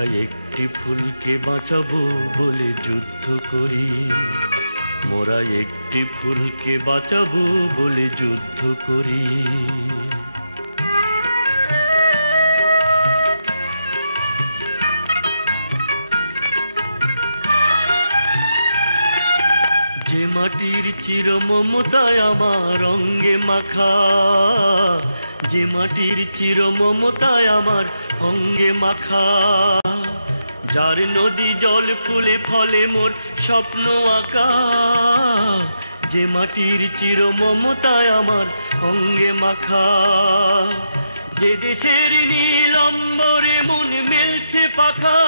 মোরা একটি ফুলকে বাঁচাবো বলে যুদ্ধ করি, মোরা একটি ফুলকে বাঁচাবো বলে যুদ্ধ করি। যে মাটির চির মমতায় আমার অঙ্গে মাখা, যে মাটির চির মমতায় আমার অঙ্গে মাখা, যার নদী জল ফুলে ফলে মোর স্বপ্ন আঁকা, যে মাটির চির মমতায় আমার অঙ্গে মাখা, যে দেশের নীল অম্বরে মন মেলছে পাখা,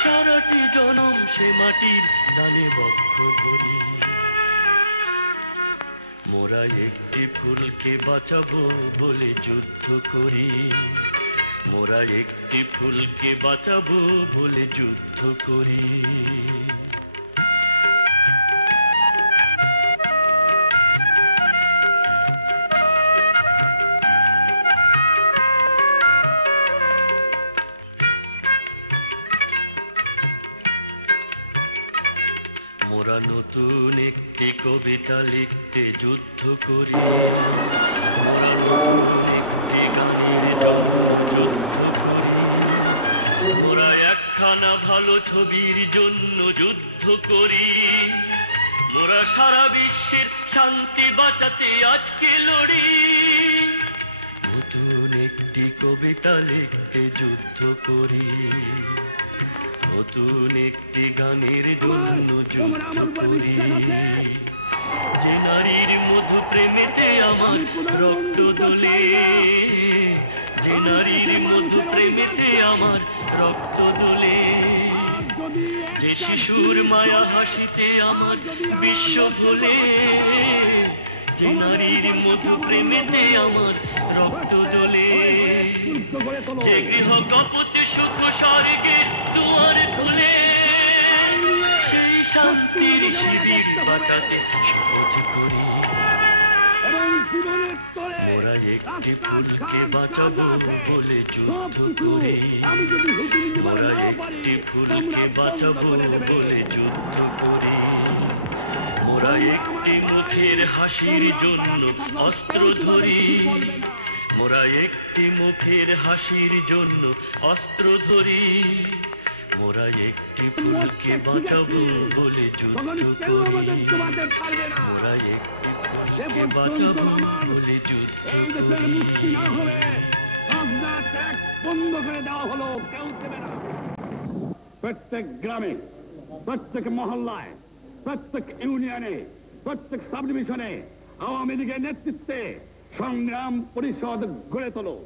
সারাটি জনম সে মাটির দানে বক্ষ করি। মোরা একটি ফুলকে বাঁচাবো বলে যুদ্ধ করি, মোরা একটি ফুলকে বাঁচাবো বলে যুদ্ধ করি। মোরা নতুন একটি কবিতা লিখতে যুদ্ধ করি, মোরা নতুন একটি গানের জন্য যুদ্ধ করি, মোরা একখানা ভালো ছবির জন্য যুদ্ধ করি, মোরা সারা বিশ্বের শান্তি বাঁচাতে আজকে লড়ি। নতুন একটি কবিতা লিখতে যুদ্ধ করি, নতুন একটি গানের জন্য যুদ্ধ করি। যে নারীর মধু প্রেমেতে আমার রক্ত দোলে, যে নারীর মধু প্রেমেতে আমার রক্ত দোলে, যে শিশুর মায়া হাসিতে আমার বিশ্ব ভোলে, যে নারীর মধু প্রেমেতে আমার রক্ত দোলে, যে গৃহ কপতে সুখ স্বর্গের দুয়ার খুলে, সেই শান্তির শিবির বাঁচাতে সাহায্য করি। মোরা একটি ফুলকে বাঁচাবো বলে যুদ্ধ করি, মোরা একটি ফুলকে বাঁচাবো বলে যুদ্ধ করি। মোরা একটি মুখের হাসির জন্য অস্ত্র ধরি, মোরা একটি মুখের হাসির জন্য অস্ত্র ধরি, মোরা একটি ফুলকে বাঁচাবো বলে যুদ্ধ করি, মোরা একটি ফুলকে বাঁচাবো বলে যুদ্ধ করি। বন্ধ করে দেওয়া হলো, কেউ দেবে না। প্রত্যেক গ্রামে, প্রত্যেক মহল্লায়, প্রত্যেক ইউনিয়নে, প্রত্যেক সাব ডিভিশনে আওয়ামী লীগের নেতৃত্বে সংগ্রাম পরিষদ গড়ে তোলো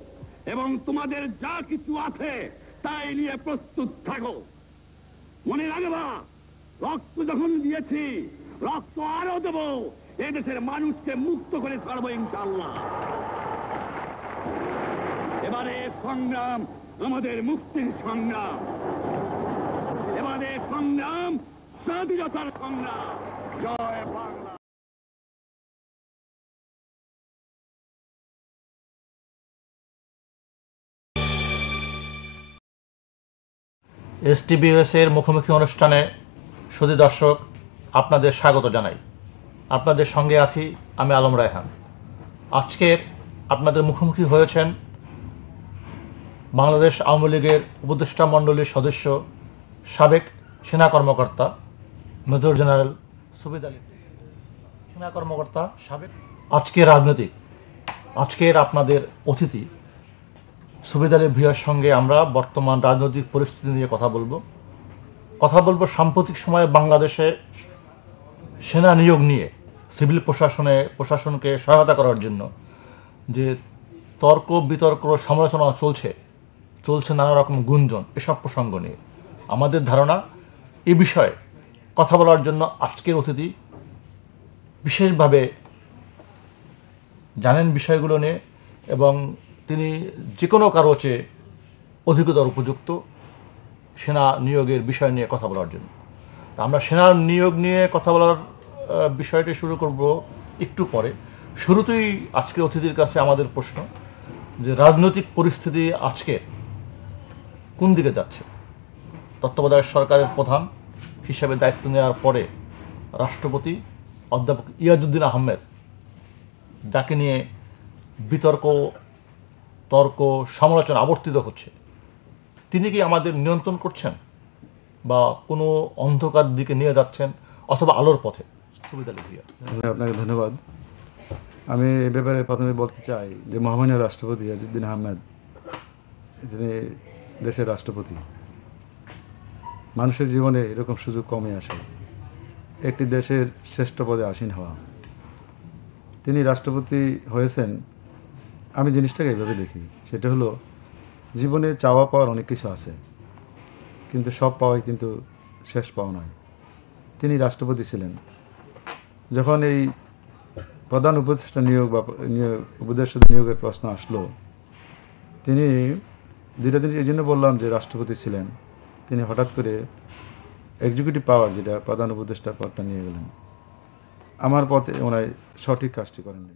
এবং তোমাদের যা কিছু আছে তাই নিয়ে প্রস্তুত থাকো। মনে রাখবা, রক্ত যখন দিয়েছি রক্ত আরো দেব, এদেশের মানুষকে মুক্ত করে ছাড়বো ইনশাআল্লাহ। এবারে সংগ্রাম আমাদের মুক্তির সংগ্রাম, এবারে সংগ্রাম স্বাধীনতার সংগ্রাম। জয় বাংলা। STBS এর মুখোমুখি অনুষ্ঠানে সুধী দর্শক আপনাদের স্বাগত জানাই। আপনাদের সঙ্গে আছি আমি আলম রায়হান। আজকের আপনাদের মুখোমুখি হয়েছেন বাংলাদেশ আওয়ামী লীগের উপদেষ্টা মণ্ডলীর সদস্য, সাবেক সেনা কর্মকর্তা মেজর জেনারেল সুবেদ আলী, সেনা কর্মকর্তা সাবেক। আজকের রাজনীতি, আজকের আপনাদের অতিথি সুবেদ আলী ভূঁইয়ার সঙ্গে আমরা বর্তমান রাজনৈতিক পরিস্থিতি নিয়ে কথা বলবো সাম্প্রতিক সময়ে বাংলাদেশে সেনা নিয়োগ নিয়ে সিভিল প্রশাসনকে সহায়তা করার জন্য যে তর্ক বিতর্ক সমালোচনা চলছে নানা রকম গুঞ্জন, এসব প্রসঙ্গ নিয়ে আমাদের ধারণা এ বিষয়ে কথা বলার জন্য আজকের অতিথি বিশেষভাবে জানেন বিষয়গুলো নিয়ে এবং তিনি যে কোনো কারো চেয়ে অধিকতর উপযুক্ত সেনা নিয়োগের বিষয় নিয়ে কথা বলার জন্য। তা আমরা সেনা নিয়োগ নিয়ে কথা বলার বিষয়টি শুরু করব একটু পরে। শুরুতেই আজকে অতিথির কাছে আমাদের প্রশ্ন যে রাজনৈতিক পরিস্থিতি আজকে কোন দিকে যাচ্ছে? তত্ত্বাবধায়ক সরকারের প্রধান হিসেবে দায়িত্ব নেওয়ার পরে রাষ্ট্রপতি অধ্যাপক ইয়াজউদ্দিন আহমেদ, যাকে নিয়ে বিতর্ক, তর্ক, সমালোচনা আবর্তিত হচ্ছে, তিনি কি আমাদের নিয়ন্ত্রণ করছেন বা কোনো অন্ধকার দিকে নিয়ে যাচ্ছেন অথবা আলোর পথে? সুবিধা লিখিয়া। আপনাকে ধন্যবাদ। আমি এ ব্যাপারে প্রথমে বলতে চাই যে মহামান্য রাষ্ট্রপতি ইয়াজউদ্দিন আহমেদ, যিনি দেশের রাষ্ট্রপতি, মানুষের জীবনে এরকম সুযোগ কমে আসে একটি দেশের শ্রেষ্ঠ পদে আসীন হওয়া। তিনি রাষ্ট্রপতি হয়েছেন, আমি জিনিসটাকে এইভাবে দেখি, সেটা হলো জীবনে চাওয়া পাওয়ার অনেক কিছু আছে, কিন্তু সব পাওয়াই কিন্তু শেষ পাওয়া নয়। তিনি রাষ্ট্রপতি ছিলেন যখন এই প্রধান উপদেষ্টা নিয়োগ বা উপদেষ্টা নিয়োগের প্রশ্ন আসলো, তিনি দুইটা দিন এই জন্য বললাম যে রাষ্ট্রপতি ছিলেন, তিনি হঠাৎ করে এক্সিকিউটিভ পাওয়ার, যেটা প্রধান উপদেষ্টার পদটা নিয়ে গেলেন। আমার পথে ওনার সঠিক কাজটি করেননি।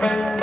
করব